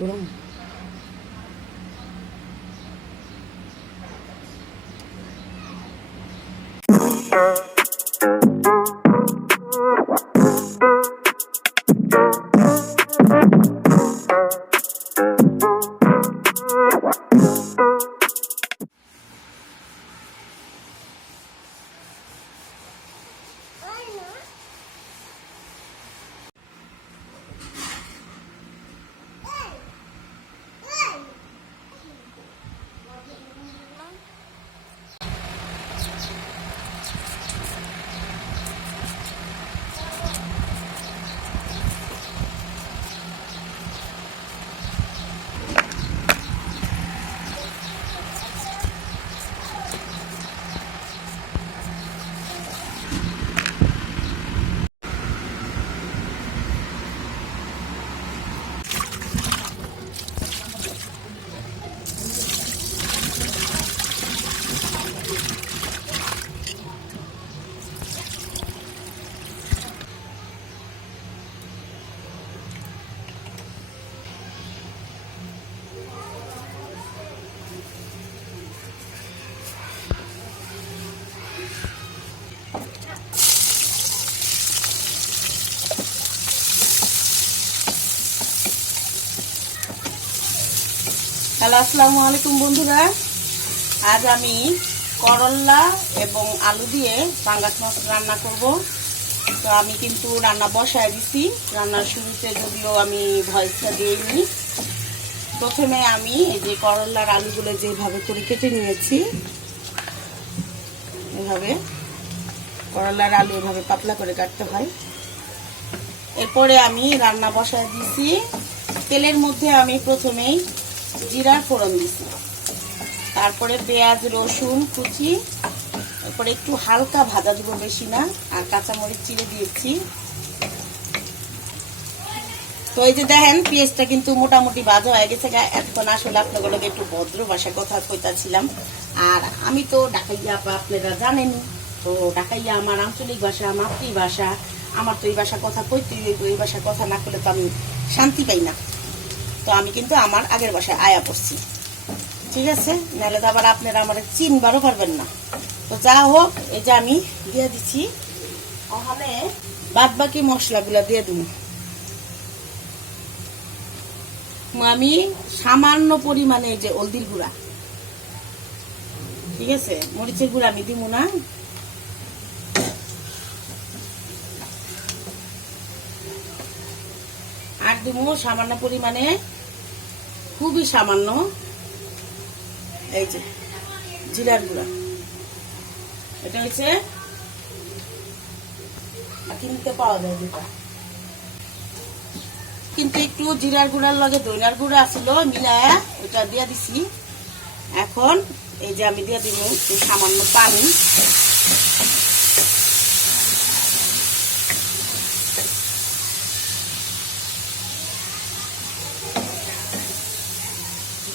গরম হ্যালো, আসসালামু আলাইকুম বন্ধুরা। আজ আমি করল্লা এবং আলু দিয়ে পাঙ্গাস মাছ রান্না করব। তো আমি কিন্তু রান্না বসায় দিছি। রান্নার শুরুতে যদিও আমি ভয়েসটা দিইনি। প্রথমে আমি এই যে করল্লার আলুগুলো যেভাবে করে কেটে নিয়েছি, এভাবে করল্লার আলু এভাবে পাতলা করে কাটতে হয়। এরপরে আমি রান্না বসায় দিছি। তেলের মধ্যে আমি প্রথমেই জিরার ফোড়ন দিছি, তারপরে পেঁয়াজ রসুন কুচি, তারপরে একটু হালকা ভাজা দিব, বেশি না, আর কাঁচামরিচ চিড়ে দিয়েছি। তো এই যে দেখেন পেঁয়াজটা কিন্তু মোটামুটি ভাজা হয়ে গেছে। এখন আসলে আপনাদের একটু ভদ্র ভাষায় কথা কইতাছিলাম। আর আমি তো ঢাকাইয়া, আপনারা জানেন, তো ঢাকাইয়া আমার আঞ্চলিক ভাষা, মাতৃভাষা। আমার তো এই ভাষা কথা কইতে হইব, এই ভাষা কথা না করলে তো আমি শান্তি পাই না। তো আমি কিন্তু আমার আগের বাসায় আয়া পড়ছি, ঠিক আছে? নাহলে তো আবার আপনারা আমার চিনবারও পারবেন না। তো যা হোক, এই যে আমি দিয়ে দিচ্ছি। ওখানে বাদ বাকি মশলাগুলো দিয়ে দিব। আমি সামান্য পরিমাণে যে হলদির গুঁড়া, ঠিক আছে, মরিচের গুঁড়া আমি দিব না। আর দিব সামান্য পরিমাণে, খুবই সামান্য, এই যে জিরার গুঁড়া। এটা হচ্ছে কিনতে পাওয়া যায় যেটা, কিন্তু একটু জিরার গুঁড়ার লগে ধনিয়ার গুঁড়া আসলো মিলায়া ওটা দিয়ে দিছি। এখন এই যে আমি দিয়ে দিব একটু সামান্য পানি।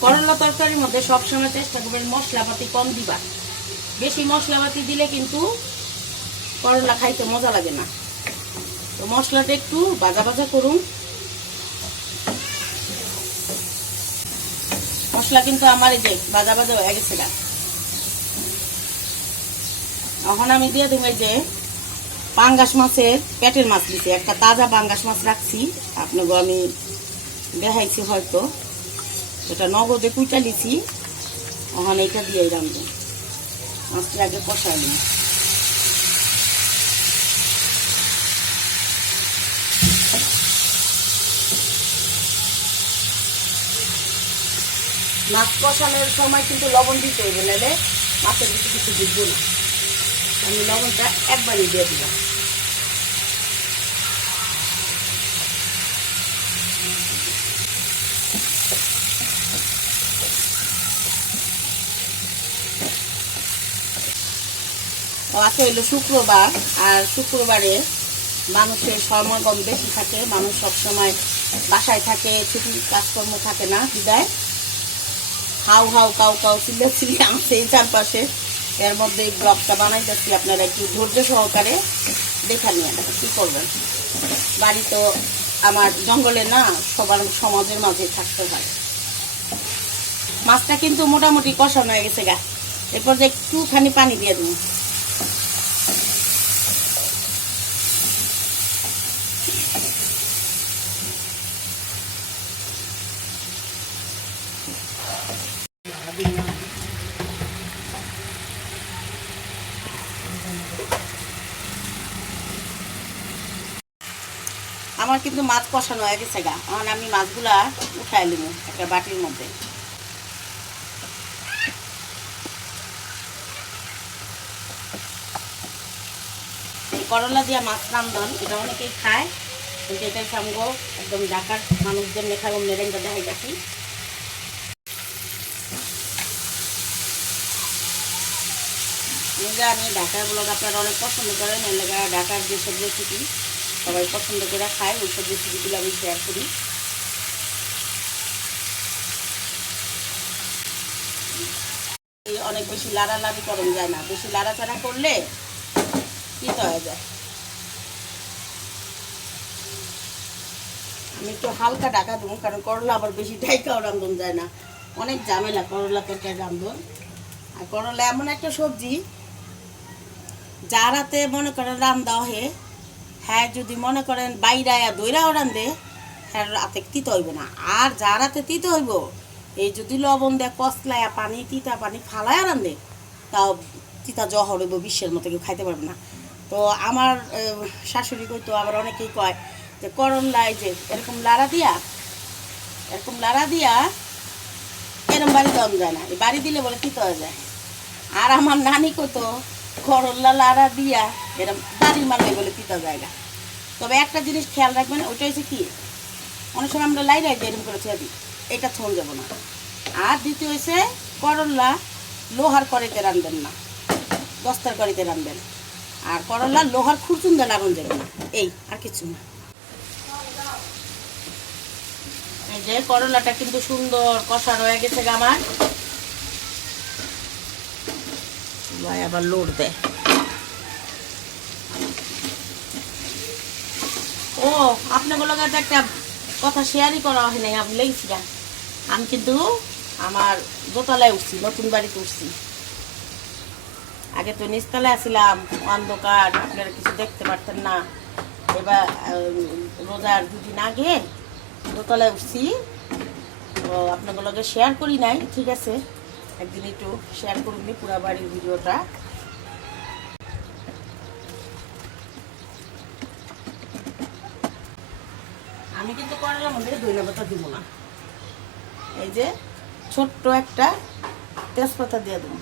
করলা তরকারির মধ্যে সবসময় চেষ্টা করবেন মশলাপাতি কম দিবা। বেশি মশলাপাতি দিলে কিন্তু করলা খাইতে মজা লাগে না। তো মশলাটা একটু ভাজা ভাজা করুন। মশলা কিন্তু আমার এই যে ভাজা ভাজা হয়ে গেছে। এখন আমি দিয়ে দেবো এই যে পাঙ্গাস মাছের পেটের মাছ দিছি, একটা তাজা পাঙ্গাস মাছ রাখছি, আপনাকে আমি দেখাইছি হয়তো। এটা নগদে কুইটা লিছি। এখন এইটা দিয়ে রাখবো, মাছটি আগে কষাই নিই। মাছ কষানোর সময় কিন্তু লবণ দিতে হইবে, নাহলে মাছের ভিতরে কিছু বুঝবো না। আমি লবণটা একবারই দিয়ে দিলাম। আজকে হইলো শুক্রবার, আর শুক্রবারে মানুষের সমাগম বেশি থাকে। মানুষ সবসময় বাসায় থাকে, ছুটি কাজকর্ম থাকে না, বিদায় হাউ হাউ কাউ কাউ চিল্লা চিল্লি আছে এই চারপাশে। এর মধ্যে এই ব্লগটা বানাইতেছি, আপনারা একটু ধৈর্য সহকারে দেখা নিয়ে কি করবেন। বাড়ি তো আমার জঙ্গলে না, সবার সমাজের মাঝে থাকতে হয়। মাছটা কিন্তু মোটামুটি কষানো হয়ে গেছে গা। এরপর যে একটুখানি পানি দিয়ে দেবো। আমার কিন্তু মাছ কষানো হয়ে গেছে গা। এখন আমি মাছগুলা উঠাই নিব একটা বাটির মধ্যে। এই করলা দিয়া মাছ রান্ধন এটা অনেকেই খায়, কিন্তু এটাই সামগো একদম ঢাকার মানুষদের মেখায় অন্য রেঞ্জা দেখাই দেখি। আমি ঢাকার ব্লগ আপনারা অনেক পছন্দ করেন, এর লাগে ঢাকার যেসব রেসিপি সবাই পছন্দ করে খায় ওই সব রেসিপিগুলো আমি শেয়ার করি। অনেক বেশি লাড়ালাড়ি করন যায় না, বেশি লাড়াচাড়া করলে তিতা হয়ে যায়। আমি একটু হালকা ঢাকা দেবো, কারণ করলা আবার বেশি ঢাকাও রান্ধন যায় না, অনেক ঝামেলা করলা তরকারি রান্ধন। আর করলা এমন একটা সবজি যার হাতে মনে করেন রান্ধা হয়, হ্যাঁ যদি মনে করেন বাইরায়া দইরাও রান্ধে, হ্যাঁ হাতে তিতে হইব না। আর যার হাতে তিতে হইব, এই যদি লবণ দেয় কসলায়া পানি তিতা পানি ফালায়া রান্ধে, তাও তিতা জহর হইব, বিশ্বের মতো কেউ খাইতে পারবে না। তো আমার শাশুড়ি কইতো, আবার অনেকেই কয় যে করল্লায় যে এরকম লাড়া দিয়া এরকম বাড়ি দেওয়া যায় না, এই বাড়ি দিলে বলে তিতা হয়ে যায়। আর আমার নানি কইতো করল্লা লাড়া দিয়া এরকম বাড়ি মারলে বলে তিতা জায়গা। তবে একটা জিনিস খেয়াল রাখবেন, ওইটা হচ্ছে কি, অনেক সময় আমরা লাইরাই দিয়ে এরকম করে ছেড়ে দিই, এটা থন যাবো না। আর দ্বিতীয় হয়েছে করল্লা লোহার কড়াইতে রান্ধবেন না, দস্তার কড়াইতে রান্ধবেন। আর করল্লা লোহার খুরচুন দিয়ে লাগানো যাবে না, এই আর কিছু না। এই যে করলাটা কিন্তু সুন্দর কষা রয়ে গেছে আমার। ভাই আবার লোড দেয়। ও আপনাদের কাছে একটা কথা শেয়ারই করা হয় নাই, আমি লেগেছিলাম। আমি কিন্তু আমার দোতলায় উঠছি, নতুন বাড়িতে উঠছি। আগে তো নিচতলায় আসছিলাম, অন্ধকার, আপনারা কিছু দেখতে পারতেন না। এবার রোজার দুদিন আগে দোতলায় উঠছি, তো আপনাদের লগে শেয়ার করি নাই, ঠিক আছে একদিন একটু শেয়ার করুন পুরো বাড়ির ভিডিওটা। আমি কিন্তু করলার মধ্যে ধনিয়া পাতা দিব না, এই যে ছোট্ট একটা তেজপাতা দিয়ে দেবো।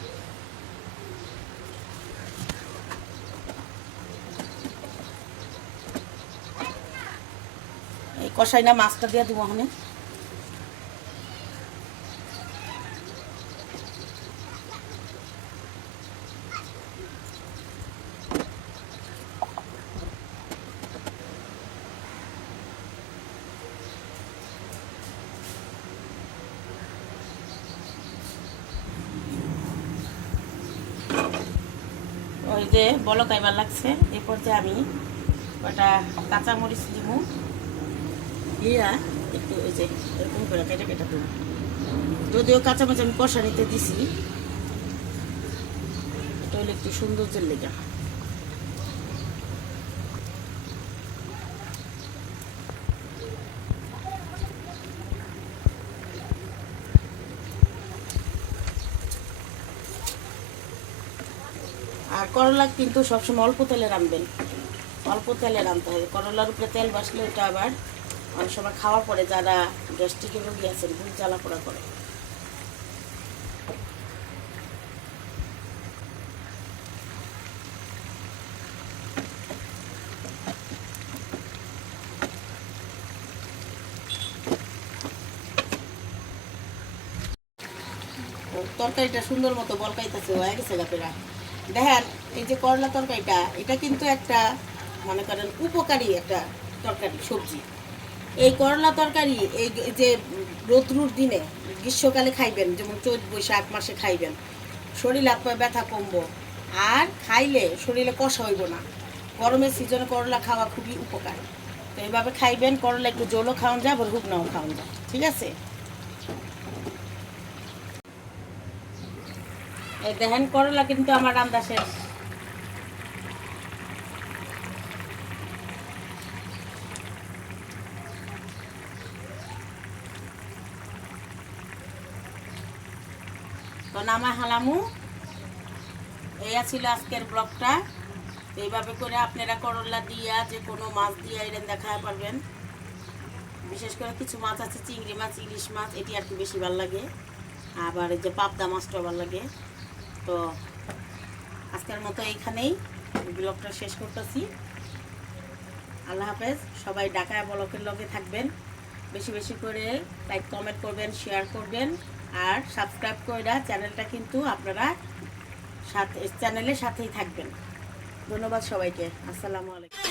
এই কষাই না মাছটা দিয়ে দেবো ওখানে। ওই যে বলক আইবার লাগছে, এই পর্যায়ে আমি ওটা কাঁচামরিচ দিব, দিয়া একটু ওই যে এরকম করে কেটে কেটে দেবো। যদিও কাঁচামরিচ আমি কষা নিতে দিছি, এটা হলে একটু সৌন্দর্যের লেগা। আর করলা কিন্তু সবসময় অল্প তেলে রাঁধবেন, অল্প তেলে রাঁধতে হবে। করলার উপরে তেল বসলে ওটা আবার অনেক সময় খাওয়ার পরে যারা গ্যাস্ট্রিকের রোগী আছেন বুক জ্বালা পোড়া করে। তরকারিটা সুন্দর মতো বলকাইতেছে, হয়ে গেছে গাপেরা। দেখেন এই যে করলা তরকারিটা, এটা কিন্তু একটা মনে করেন উপকারী একটা তরকারি সবজি। এই করলা তরকারি এই যে রৌদ্রুর দিনে গ্রীষ্মকালে খাইবেন, যেমন চৈত বৈশাখ মাসে খাইবেন, শরীর হাত পায়ে ব্যথা কমবো, আর খাইলে শরীরে কষা হইব না। গরমের সিজনে করলা খাওয়া খুবই উপকার। তো এইভাবে খাইবেন, করলা একটু জলও খাওয়ান যায়, আবার হুকনাও খাওয়ান যায়, ঠিক আছে? এই দেখেন করলা কিন্তু আমার রান্না শেষ। তো নামা হালামু, এই ছিল আজকের ব্লগটা। এইভাবে করে আপনারা করলা দিয়া যে কোনো মাছ দিয়া এরেন দেখা পারবেন। বিশেষ করে কিছু মাছ আছে, চিংড়ি মাছ, ইলিশ মাছ, এটি আর কি বেশি ভালো লাগে। আবার এই যে পাবদা মাছটাও ভালো লাগে। তো আজকের মতো এইখানেই ব্লগটা শেষ করতেছি। আল্লাহ হাফেজ। সবাই ঢাকা ব্লগের লগে থাকবেন, বেশি বেশি করে লাইক কমেন্ট করবেন, শেয়ার করবেন, আর সাবস্ক্রাইব করে চ্যানেলটা কিন্তু আপনারা চ্যানেলের সাথেই থাকবেন। ধন্যবাদ সবাইকে। আসসালামু আলাইকুম।